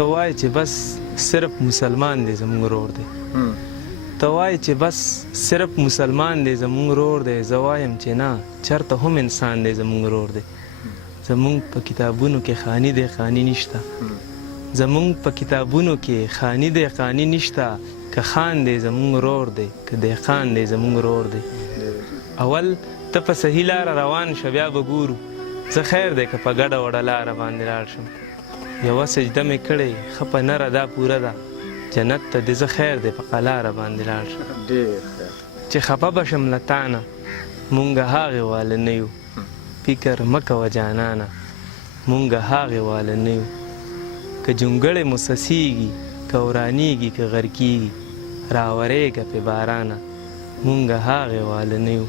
ته وایې چې بس صرف مسلمان دی زموږ ورور دی ته وایې چې بس صرف مسلمان دی زموږ ورور دی زه وایم چې نه چېرته هم انسان دی زموږ ورور دی زموږ په کتابونو کې خاني دی خاني نشته زموږ په کتابونو کې خاني دی خاني نشته که خان دی زموږ ورور دی که دهقان دی زموږ ورور دی اول ته په صحیح لاره روان شه بیا به ګورو زه خیر دی که په ګډه وډه لاره باندې لاړ شم یوه سجده مې کړې ښه په نره دا پوره ده جنت ته دې زه خیر دی په قلاره باندې لاړ شم چې خفه به شم له تا نه مونږ هغې واله نه یو فکر مه کوه جانانه مونږ هغې واله نه یو که جونګړې مو سسیږي که ورانیږي که غرقیږي راورېږه پې بارانه مونږ هغې واله نه یو